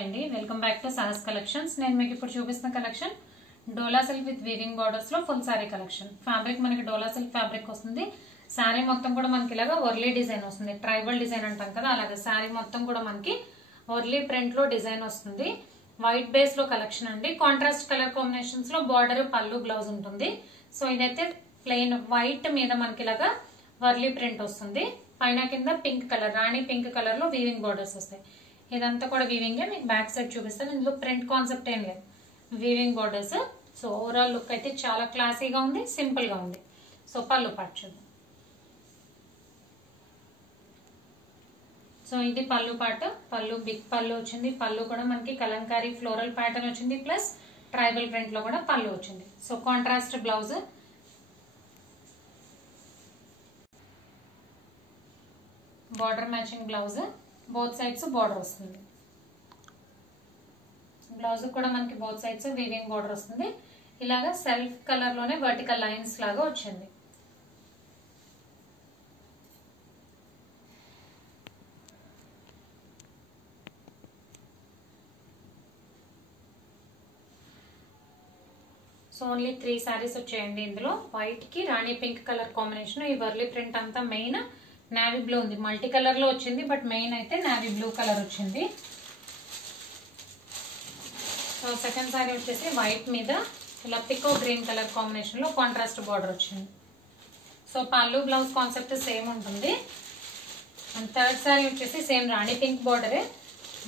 అండి welcome back to Sahas collections. నేను మీకు ఇప్పుడు చూపిస్తున్న collection dola silk with weaving borders లో ఫుల్ సారీ కలెక్షన్. ఫ్యాబ్రిక్ మనకి డోలా సిల్క్ ఫ్యాబ్రిక్ వస్తుంది. సారీ మొత్తం కూడా మనకి ఇలాగా వర్లీ డిజైన్ వస్తుంది. ట్రైబల్ డిజైన్ అంటాం కదా, అలాగే సారీ మొత్తం కూడా మనకి వర్లీ ప్రింట్ లో డిజైన్ వస్తుంది. వైట్ బేస్ లో కలెక్షన్ అండి. కాంట్రాస్ట్ కలర్ కాంబినేషన్స్ లో బార్డర్ పళ్ళు బ్లౌజ్ ఉంటుంది. సో ఇదైతే ప్లెయిన్ వైట్ మీద మనకి ఇలాగా వర్లీ ప్రింట్ వస్తుంది. పైన కింద పింక్ కలర్, రాణి పింక్ కలర్ లో వీవింగ్ బార్డర్స్ వస్తాయి. ఇదంతా కూడా వీవింగ్. మీకు బ్యాక్ సైడ్ చూపిస్తాను. ఇందులో ప్రింట్ కాన్సెప్ట్ ఏం లేదు, weaving borders. So overall look అయితే చాలా క్లాసీగా ఉంది, సింపుల్ గా ఉంది. సో పళ్ళు పార్ట్ చూద్దాం. సో ఇది పళ్ళు పార్ట్. పళ్ళు బిగ్ పళ్ళు వచ్చింది. పళ్ళు కూడా మనకి కలంకారీ ఫ్లోరల్ ప్యాటర్న్ వచ్చింది, ప్లస్ ట్రైబల్ ప్రింట్ లో కూడా పళ్ళు వచ్చింది. So contrast blouse, border matching blouse, both sides border వస్తుంది. బ్లౌజ్ కూడా మనకి బోత్ సైడ్స్ వీవింగ్ బార్డర్ వస్తుంది. ఇలాగా సెల్ఫ్ కలర్ లోనే వర్టికల్ లైన్స్ లాగా వచ్చింది. సో ఓన్లీ 3 సారీస్ వచ్చాయండి ఇందులో. వైట్ కి రాణి పింక్ కలర్ కాంబినేషన్. ఈ వర్లీ ప్రింట్ అంతా మెయిన్ నావీ బ్లూ ఉంది. మల్టీ కలర్ లో వచ్చింది, బట్ మెయిన్ అయితే నావీ బ్లూ కలర్ వచ్చింది. సో సెకండ్ సారీ వచ్చేసి వైట్ మీద ఇలా పికో గ్రీన్ కలర్ కాంబినేషన్ లో కాంట్రాస్ట్ బార్డర్ వచ్చింది. సో పళ్ళు బ్లౌజ్ కాన్సెప్ట్ సేమ్ ఉంటుంది. అండ్ థర్డ్ సారీ వచ్చేసి సేమ్ రాణి పింక్ బార్డరే,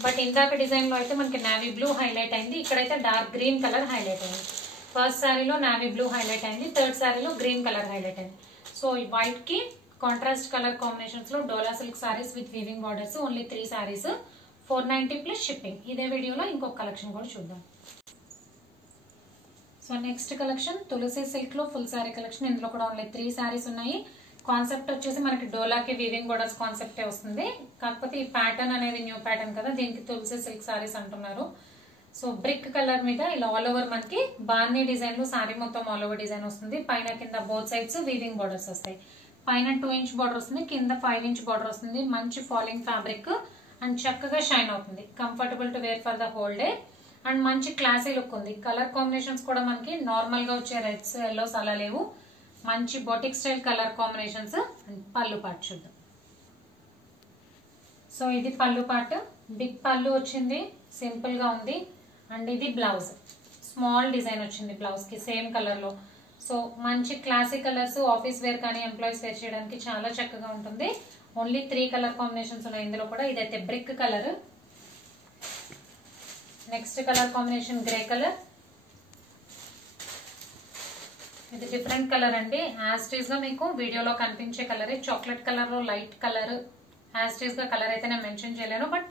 బట్ ఇందాక డిజైన్ లో అయితే మనకి నావీ బ్లూ హైలైట్ అయింది, ఇక్కడైతే డార్క్ గ్రీన్ కలర్ హైలైట్ అయింది. ఫస్ట్ సారీలో నావీ బ్లూ హైలైట్ అయింది, థర్డ్ సారీలో గ్రీన్ కలర్ హైలైట్ అయింది. సో ఈ వైట్ కి కాంట్రాస్ట్ కలర్ కాంబినేషన్స్ లో Dola silk saris with weaving borders. Only 3 saris, 490 plus shipping. ఇదే వీడియోలో ఇంకొక కలెక్షన్ కూడా చూద్దాం. So next collection Tulsi silk లో ఫుల్ సారీ కలెక్షన్. ఇందులో కూడా ఓన్లీ 3 సారీస్ ఉన్నాయి. కాన్సెప్ట్ వచ్చేసి మనకి డోలాకి వీవింగ్ బోర్డర్స్ కాన్సెప్టే వస్తుంది. కాకపోతే ఈ ప్యాటర్న్ అనేది న్యూ ప్యాటర్న్ కదా, దీనికి తులసి సిల్క్ సారీస్ అంటున్నారు. సో బ్రిక్ కలర్ మీద ఇలా ఆల్ ఓవర్ మనకి బార్నీ డిజైన్ లో సారీ మొత్తం ఆల్ ఓవర్ డిజైన్ వస్తుంది. పైన కింద బోత్ సైడ్స్ వీవింగ్ బోర్డర్స్ వస్తాయి. పైన 2 ఇంచ్ బార్డర్ వస్తుంది, కింద 5 ఇంచ్ బార్డర్ వస్తుంది. మంచి ఫాలింగ్ ఫ్యాబ్రిక్ అండ్ చక్కగా షైన్ అవుతుంది. Comfortable to wear for the whole day and మంచి క్లాసీ లుక్ ఉంది. కలర్ కాంబినేషన్స్ కూడా మనకి నార్మల్ గా వచ్చే రెడ్స్ ఎల్లోస్ అలా లేవు. మంచి boutique style colour combinations. And పళ్ళు పార్ట్ చూద్దాం. సో ఇది పళ్ళు పార్ట్. బిగ్ పళ్ళు వచ్చింది, సింపుల్ గా ఉంది. అండ్ ఇది బ్లౌజ్, స్మాల్ డిజైన్ వచ్చింది బ్లౌజ్ కి సేమ్ కలర్ లో. సో మంచి క్లాసీ కలర్స్, ఆఫీస్ వేర్ కానీ ఎంప్లాయీస్ వేర్ చేయడానికి చాలా చక్కగా ఉంటుంది. ఓన్లీ 3 కలర్ కాంబినేషన్స్ ఉన్నాయి ఇందులో కూడా. ఇదైతే brick colour, next colour combination grey colour, ఇది డిఫరెంట్ కలర్ అండి. యాస్టీస్ గా మీకు వీడియోలో కనిపించే కలర్, చాక్లెట్ కలర్ లో లైట్ కలర్. యాస్టీస్ గా కలర్ అయితే నేను మెన్షన్ చేయలేను, బట్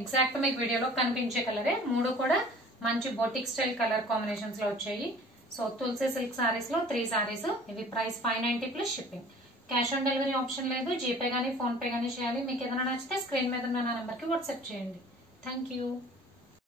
ఎగ్జాక్ట్ మీకు వీడియోలో కనిపించే కలరే. 3 కూడా మంచి బొటిక్ స్టైల్ కలర్ కాంబినేషన్స్ లో వచ్చాయి. సో తులసి సిల్క్ సారీస్ లో 3 సారీస్. ఇవి price 590 plus shipping. Cash on delivery option లేదు. జీపే గానీ ఫోన్ పే గానీ చేయాలి. మీకు ఏదైనా నచ్చితే స్క్రీన్ మీద ఉన్న నా నెంబర్ కి వాట్సాప్ చేయండి. Thank you.